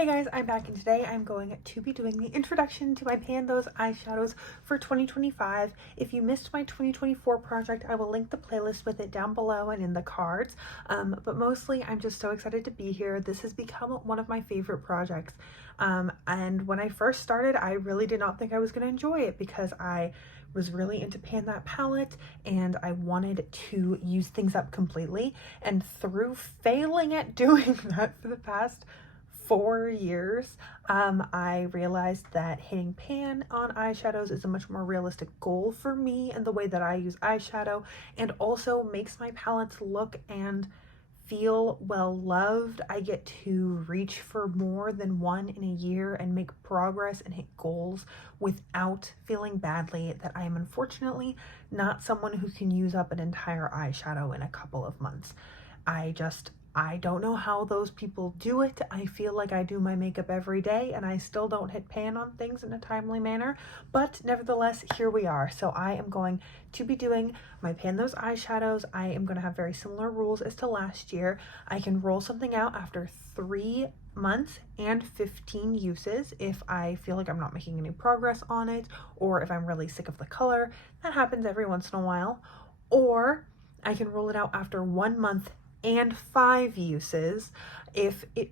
Hey guys, I'm back and today I'm going to be doing the introduction to my Pan Those eyeshadows for 2025. If you missed my 2024 project, I will link the playlist with it down below and in the cards. But mostly I'm just so excited to be here. This has become one of my favorite projects. And when I first started, I really did not think I was going to enjoy it because I was really into Pan That palette and I wanted to use things up completely. And through failing at doing that for the past 4 years, I realized that hitting pan on eyeshadows is a much more realistic goal for me and the way that I use eyeshadow, and also makes my palettes look and feel well loved. I get to reach for more than one in a year and make progress and hit goals without feeling badly that I am unfortunately not someone who can use up an entire eyeshadow in a couple of months. I don't know how those people do it. I feel like I do my makeup every day and I still don't hit pan on things in a timely manner, but nevertheless, here we are. So I am going to be doing my Pan Those eyeshadows. I am going to have very similar rules as to last year. I can roll something out after 3 months and 15 uses if I feel like I'm not making any progress on it, or if I'm really sick of the color. That happens every once in a while. Or I can roll it out after 1 month and 5 uses if it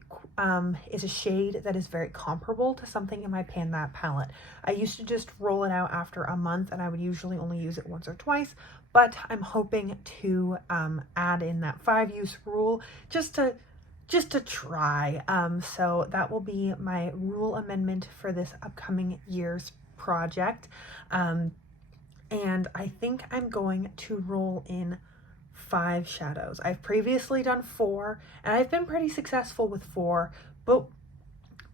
is a shade that is very comparable to something in my Pan That palette. I used to just roll it out after a month and I would usually only use it once or twice, but I'm hoping to add in that 5 use rule just to try. So that will be my rule amendment for this upcoming year's project. And I think I'm going to roll in 5 shadows. I've previously done 4 and I've been pretty successful with 4, but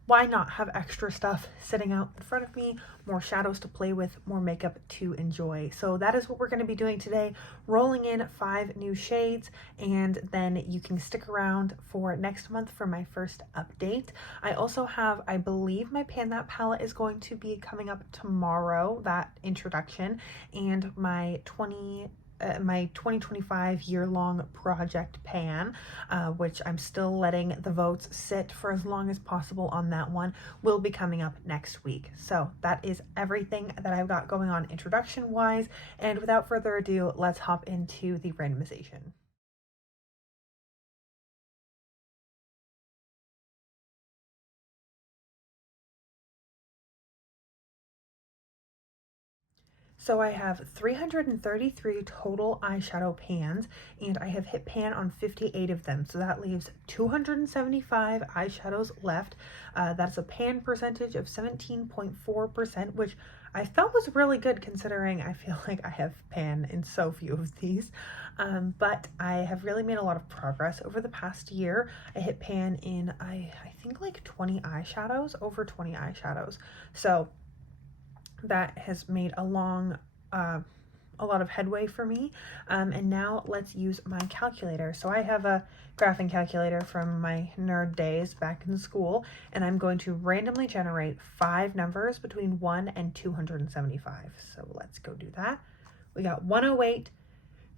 why not have extra stuff sitting out in front of me, more shadows to play with, more makeup to enjoy. So that is what we're going to be doing today, rolling in 5 new shades, and then you can stick around for next month for my first update. I also have, I believe my Pan That palette is going to be coming up tomorrow, that introduction, and my 2025 year-long project pan, which I'm still letting the votes sit for as long as possible on that one, will be coming up next week. So that is everything that I've got going on introduction wise, and without further ado, let's hop into the randomization. So I have 333 total eyeshadow pans, and I have hit pan on 58 of them. So that leaves 275 eyeshadows left. That's a pan percentage of 17.4%, which I felt was really good considering I feel like I have pan in so few of these. But I have really made a lot of progress over the past year. I hit pan in, I think like 20 eyeshadows, over 20 eyeshadows. So that has made a lot of headway for me. And now let's use my calculator. So I have a graphing calculator from my nerd days back in school, and I'm going to randomly generate 5 numbers between 1 and 275. So let's go do that. We got 108,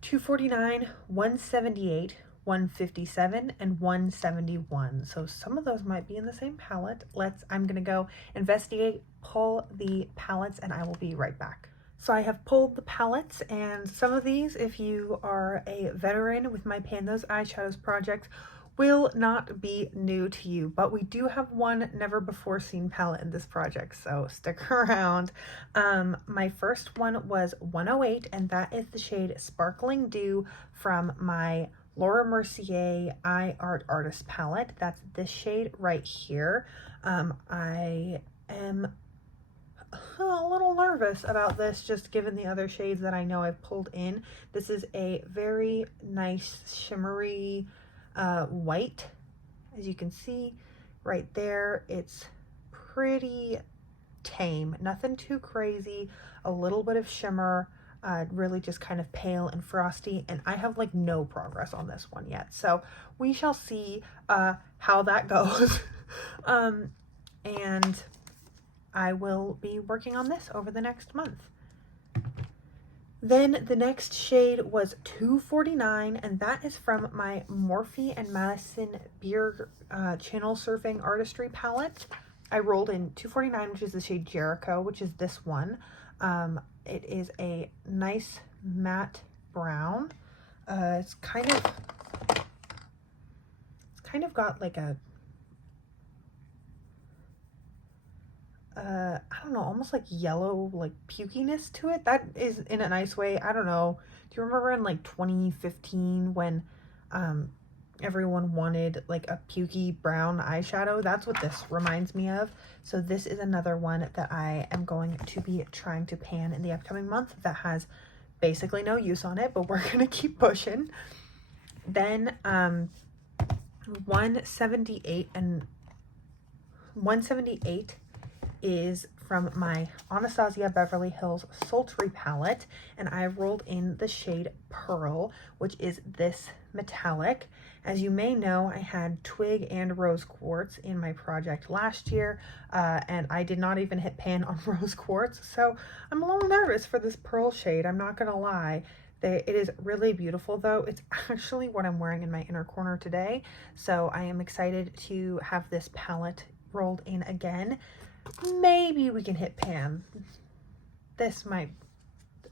249, 178, 157, and 171. So some of those might be in the same palette. I'm gonna go investigate, pull the palettes, and I will be right back. So I have pulled the palettes, and some of these, if you are a veteran with my Pan Those eyeshadows project, will not be new to you, but we do have one never before seen palette in this project, so stick around. My first one was 108, and that is the shade Sparkling Dew from my Laura Mercier Eye Art Artist palette. That's this shade right here. I am a little nervous about this, just given the other shades that I know I've pulled in. This is a very nice shimmery white. As you can see right there, it's pretty tame, nothing too crazy, a little bit of shimmer, really just kind of pale and frosty, and I have like no progress on this one yet, so we shall see how that goes. And I will be working on this over the next month. Then the next shade was $2.49, and that is from my Morphe and Madison Beer Channel Surfing Artistry palette. I rolled in $2.49, which is the shade Jericho, which is this one. It is a nice matte brown. It's kind of got like a I don't know, almost like yellow, like pukiness to it. That is in a nice way. I don't know. Do you remember in like 2015 when everyone wanted like a pukey brown eyeshadow? That's what this reminds me of. So this is another one that I am going to be trying to pan in the upcoming month that has basically no use on it, but we're gonna keep pushing. Then 178 is from my Anastasia Beverly Hills Sultry palette, and I rolled in the shade Pearl, which is this metallic. As you may know, I had Twig and Rose Quartz in my project last year, and I did not even hit pan on Rose Quartz, so I'm a little nervous for this Pearl shade, I'm not gonna lie. It is really beautiful though. It's actually what I'm wearing in my inner corner today, so I am excited to have this palette rolled in again. Maybe we can hit pan. This might,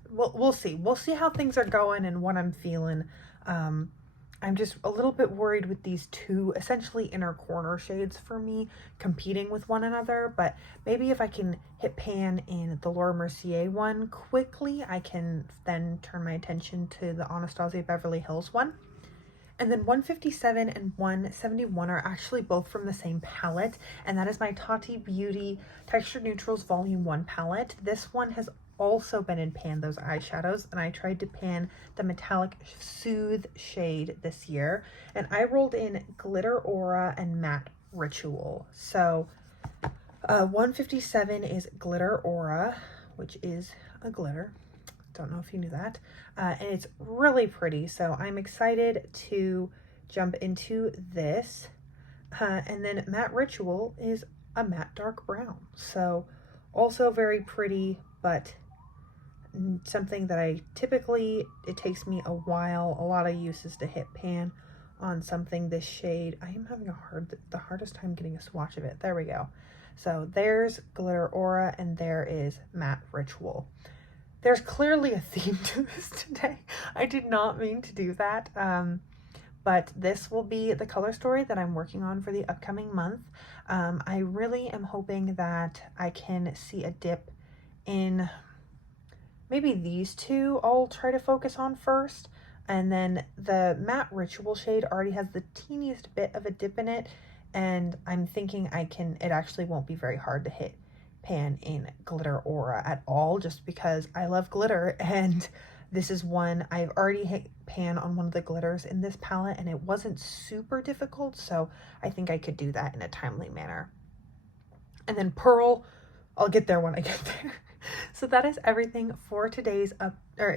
we'll see. We'll see how things are going and what I'm feeling. I'm just a little bit worried with these two essentially inner corner shades for me competing with one another, but maybe if I can hit pan in the Laura Mercier one quickly, I can then turn my attention to the Anastasia Beverly Hills one. And then 157 and 171 are actually both from the same palette, and that is my Tati Beauty Texture Neutrals Volume 1 palette. This one has also been in pan those eyeshadows, and I tried to pan the metallic Soothe shade this year, and I rolled in Glitter Aura and Matte Ritual. So 157 is Glitter Aura, which is a glitter. Don't know if you knew that. And it's really pretty, so I'm excited to jump into this. And then Matte Ritual is a matte dark brown, so also very pretty, but something that it takes me a while, a lot of uses to hit pan on something this shade. I am having the hardest time getting a swatch of it. There we go. So there's Glitter Aura, and there is Matte Ritual. There's clearly a theme to this today. I did not mean to do that, but this will be the color story that I'm working on for the upcoming month. I really am hoping that I can see a dip in maybe these two. I'll try to focus on first, and then the Matte Ritual shade already has the teeniest bit of a dip in it, and I'm thinking it actually won't be very hard to hit pan in Glitter Aura at all, just because I love glitter, and this is one I've already hit pan on one of the glitters in this palette, and it wasn't super difficult, so I think I could do that in a timely manner. And then Pearl, I'll get there when I get there. So that is everything for today's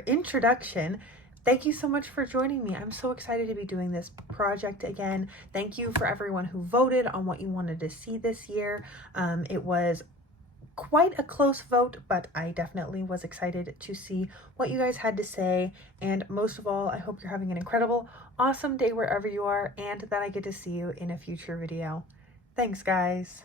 introduction. Thank you so much for joining me. I'm so excited to be doing this project again. Thank you for everyone who voted on what you wanted to see this year. It was quite a close vote, but I definitely was excited to see what you guys had to say. And most of all, I hope you're having an incredible, awesome day wherever you are, and that I get to see you in a future video. Thanks, guys.